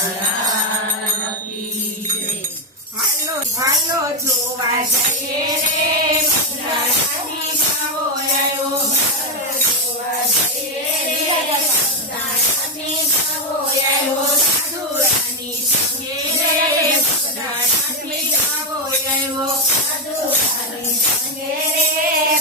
કનૈયા કી જય। હાલો હાલો જોવા જઈએ રે બગદાણાથી ભાવો આવ્યો, જોવા જઈએ રે બગદાણાથી ભાવો આવ્યો, સાધુ રાની સંગે રે બગદાણાથી ભાવો આવ્યો, સાધુ રાની સંગે રે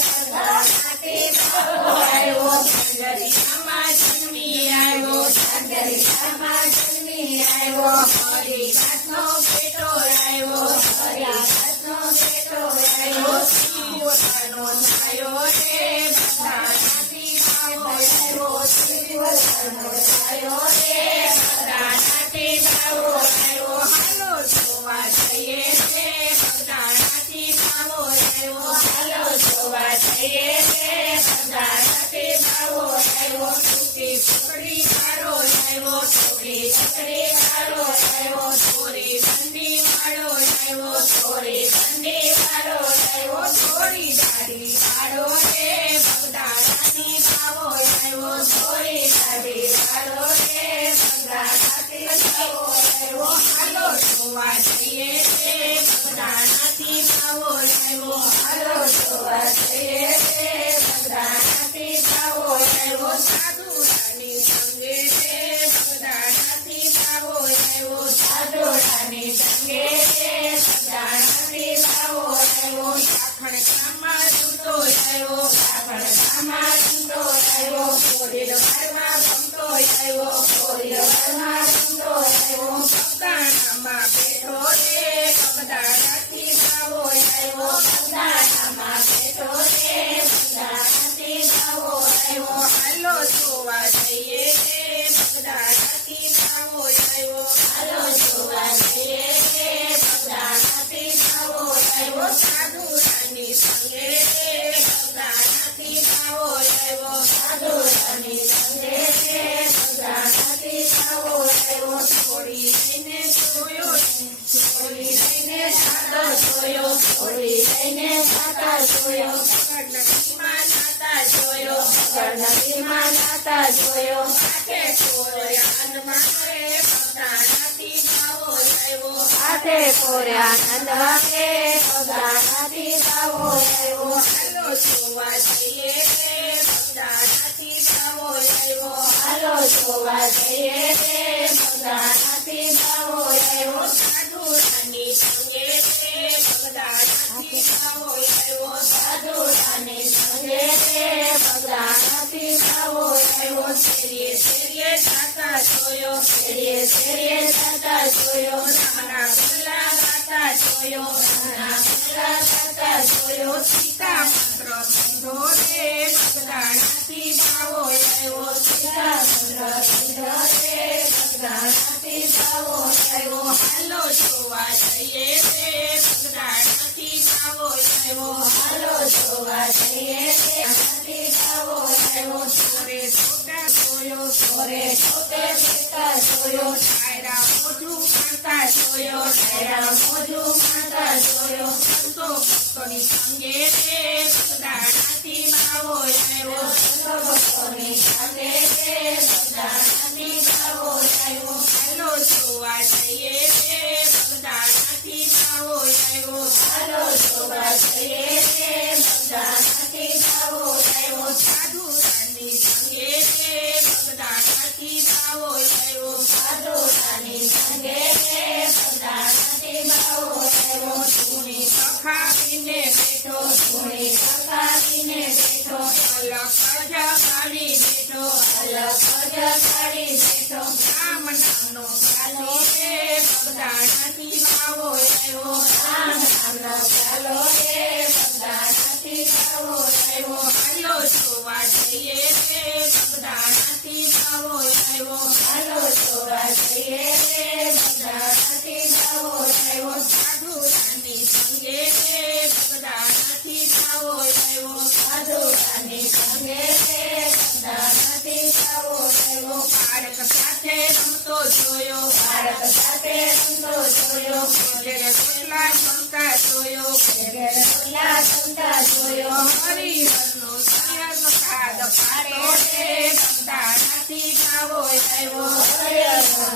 બગદાણાથી ભાવો આવ્યો, સાગરિયામાં જન્મી આવ્યો, સાગરિયામાં જન્મી આવ્યો, હરિવાસનો પેટો આવ્યો, હરિવાસનો પેટો આવ્યો, શિવનો છાયો રે બગદાણાથી ભાવો આવ્યો, શિવનો છાયો રે બગદાણાથી ભાવો આવ્યો, હાલો જોવા જઈએ રે બગદાણાથી ભાવો આવ્યો, હાલો જોવા જઈએ રે બગદાણાથી ભાવો આવ્યો, ટૂટી પકડી વાળો આવ્યો, ટૂટી પકડી વાળો આવ્યો, થોડી બંડી વાળો આવ્યો, થોડી બંડી વાળો આવ્યો, થોડી દાઢી વાળો રે બગદાણાથી ભાવો આવ્યો, થોડી દાઢી વાળો રે બગદાણાથી ભાવો આવ્યો, હાલો જોવા જઈએ રે બગદાણાથી ભાવો આવ્યો, હાલો જોવા જઈએ રે બગદાણાથી ભાવો આવ્યો, સાધુ રાની સંગે રે બગદાણાથી ભાવો આવ્યો, સાધુ રાની સંગે રે બગદાણાથી ભાવો આવ્યો, સાખણ ગામમાં જમતો આવ્યો, સાખણ ગામમાં જમતો આવ્યો, કોરિલ વારમાં ગમતો આવ્યો, કોરિલ વારમાં ગમતો આવ્યો, બગદાણામાં બેઠો રે બગદાણાથી ભાવો આવ્યો, બગદાણામાં બેઠો રે બગદાણાથી ભાવો આવ્યો, હાલો જોવા જઈએ રે બગદાણાથી ભાવો આવ્યો, હાલો જોવા જઈએ રે બગદાણાથી ભાવો આવ્યો, સાધુ રાની સંગે રે બગદાણાથી ભાવો આવ્યો, સાધુ રાની સંગે રે બગદાણાથી ભાવો આવ્યો, છોડી લઈને જોયો, છોડી લઈને જાતો જોયો, છોડી લઈને જાતા જોયો, નદીમાં નાતા જોયો, નદીમાં નાતા જોયો, હાથે કોર્યા નંદમાં રે બગદાણાથી ભાવો આવ્યો, હાથે કોર્યા નંદમાં રે બગદાણાથી ભાવો આવ્યો, હાલો જોવા જઈએ રે બગદાણાથી ભાવો આવ્યો, હાલો જોવા જઈએ રે બગદાણાથી ભાવો આવ્યો, સાધુ રાની સંગે રે બગદાણાથી ભાવો આવ્યો, સાધુ રાની સંગે રે બગદાણાથી ભાવો આવ્યો, શેરીએ શેરીએ જાતા જોયો, શેરીએ શેરીએ જાતા જોયો, નાના ગલ્લા ગાતા જોયો, નાના ગલ્લા ગાતા જોયો, સીતા મંત્ર સંધો રે બગદાણાથી ભાવો આવ્યો, સીતા મંત્ર સંધો રે બગદાણાથી ભાવો આવ્યો, હાલો જોવા જઈએ રે બગદાણાથી ભાવો આવ્યો, હાલો જોવા જઈએ રે બગદાણાથી ભાવો આવ્યો, ચોરે છોટા જોયો, ચોરે છોટે બેઠા જોયો, ડાયરા મોઢું મારતા જોયો, ડાયરા મોઢું મારતા જોયો, સંતો ભક્તોની સંગે રે બગદાણાથી ભાવો આવ્યો, સંતો ભક્તોની સંગે રે બગદાણાથી ભાવો આવ્યો, હાલો જોવા જઈએ રે બગદાણાથી ભાવો આવ્યો, હાલો જોવા જઈએ રે બગદાણાથી ભાવો આવ્યો, સાધુ રાની સંગે રે બગદાણાથી ભાવો આવ્યો, સાધુ રાની સંગે રે બગદાણાથી ભાવો આવ્યો, ધૂણી સખાવીને બેઠો, ધૂણી સખાવીને બેઠો, અલગ જગાડી બેઠો, અલગ જગાડી બેઠો, રામ નામનો ચાલો રે બગદાણાથી ભાવો આવ્યો, રામ નામનો ચાલો રે બગદાણાથી ભાવો આવ્યો, હાલો જોવા જઈએ રે બગદાણાથી ભાવો આવ્યો, હાલો જોવા જઈએ રે બગદાણાથી ભાવો આવ્યો, સાધુ રાની સંગે રે બગદાણાથી ભાવો આવ્યો, સાધુ રાની સંગે રે બગદાણાથી ભાવો આવ્યો, બાળક સાથે રમતો જોયો, બાળક સાથે રમતો જોયો, ઘેરે રોટલા જમતા જોયો, ઘેરે રોટલા જમતા જોયો, હરિહરનો શિયર ખાધ પાડે રે બગદાણાથી ભાવો આવ્યો, હરિહરનો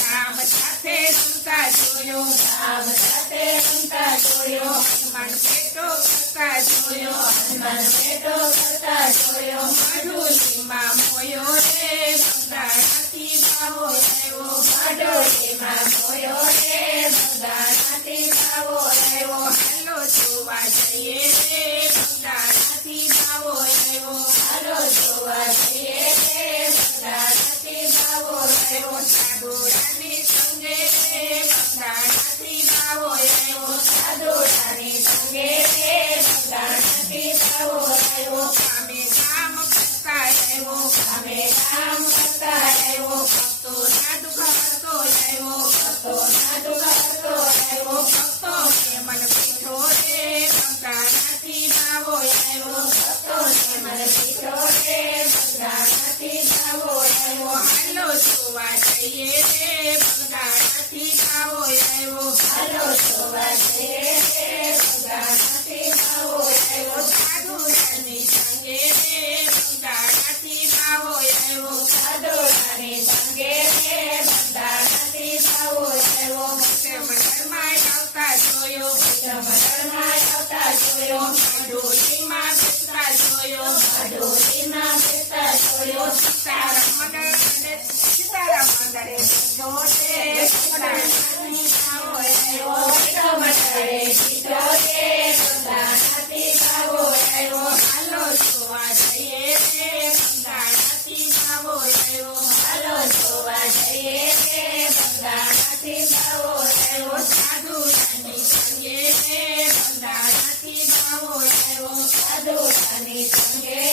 રામ સાથે રમતા જોયો રામ સાથે રમતા જોયો હનુમાન પેટો કરતા જોયો હનુમાન પેટો કરતા જોયો મઢુલીમાં મોયો રે બંગાળાથી બાવો આવ્યો મઢોલીમાં મોયો રે બંગાળાથી બાવો આવ્યો હાલો જોવા જઈએ રે બંગાળાથી બાવો આવ્યો હાલો જોવા જઈએ રે બંગાળાથી બાવો આવ્યો સાધુરાની સંગે રે બંગાળાથી બાવો આવ્યો સાધુરાની સંગે રે બંગાળાથી બાવો આવ્યો કામે કામ કરતા આવ્યો અમે કામ કરતા આવ્યો ભક્તોના દુઃખ હરતો આવ્યો ભક્તોના દુઃખ હરતો આવ્યો ભક્તોને મન પીઠો રે બંગાળાથી બાવો આવ્યો ભક્તોને મન પીઠો રે બંગાળાથી બાવો આવ્યો હાલો જોવા જઈએ રે બંગાળાથી બાવો આવ્યો હાલો જોવા જઈએ રે બંગાળાથી બાવો આવ્યો સાધુરાની સંગે રે બંગાળાથી બાવો આવ્યો સાધુરાની સંગે રે બંગાળાથી બાવો આવ્યો મંદિરમાં આવતા જોયો મંડળમાં આવતા જોયો મઢુલીમાં બેસતા જોયો મઢોલીમાં બેસતા જોયો સીતારામ મંદિરે બેઠો રે બંગાળાથી બાવો આવ્યો બેઠો મંડળે દીધો રે બંગાળાથી બાવો આવ્યો હાલો જોવા જઈએ રે બંગાળાથી બાવો આવ્યો હાલો જોવા જઈએ રે બંગાળાથી બાવો આવ્યો સાધુરાની સંગે રે બંગાળાથી બાવો આવ્યો સાધુરાની સંગે